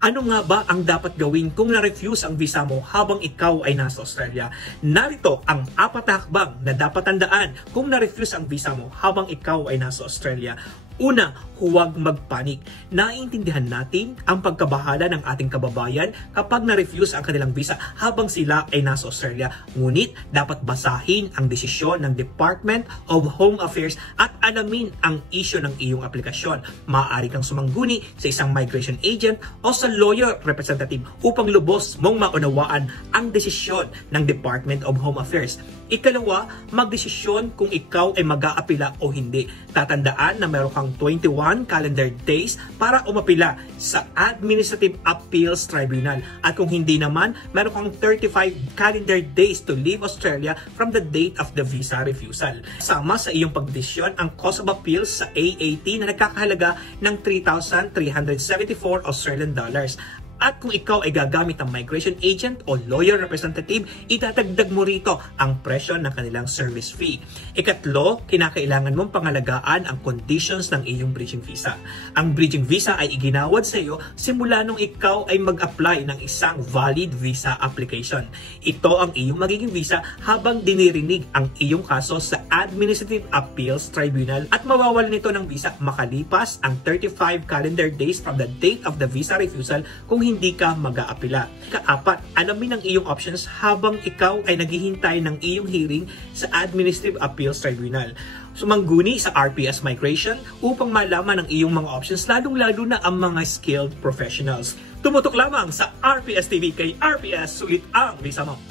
Ano nga ba ang dapat gawin kung na-refuse ang visa mo habang ikaw ay nasa Australia? Narito ang 4 na hakbang na dapat tandaan kung na-refuse ang visa mo habang ikaw ay nasa Australia. Una, huwag magpanik. Naiintindihan natin ang pagkabahala ng ating kababayan kapag na-refuse ang kanilang visa habang sila ay nasa Australia. Ngunit, dapat basahin ang desisyon ng Department of Home Affairs at alamin ang issue ng iyong aplikasyon. Maaari kang sumangguni sa isang migration agent o sa lawyer representative upang lubos mong maunawaan ang desisyon ng Department of Home Affairs. Ikalawa, magdesisyon kung ikaw ay mag-aapila o hindi. Tatandaan na meron kang 21 calendar days para umapila sa Administrative Appeals Tribunal. At kung hindi naman, meron kang 35 calendar days to leave Australia from the date of the visa refusal. Sama sa iyong pagdesisyon ang cost of appeals sa AAT na nagkakahalaga ng 3,374 Australian dollars. At kung ikaw ay gagamit ng migration agent o lawyer representative, itatagdag mo rito ang presyo ng kanilang service fee. Ikatlo, kinakailangan mong pangalagaan ang conditions ng iyong bridging visa. Ang bridging visa ay iginawad sa iyo simula nung ikaw ay mag-apply ng isang valid visa application. Ito ang iyong magiging visa habang dinirinig ang iyong kaso sa Administrative Appeals Tribunal at mawawalan nito ng visa makalipas ang 35 calendar days from the date of the visa refusal kung hindi ka mag-aapila. Kaapat, alamin ang iyong options habang ikaw ay naghihintay ng iyong hearing sa Administrative Appeals Tribunal. Sumangguni sa RPS Migration upang malaman ang iyong mga options, lalong-lalo na ang mga skilled professionals. Tumutok lamang sa RPS TV, kay RPS, sulit ang visa mo.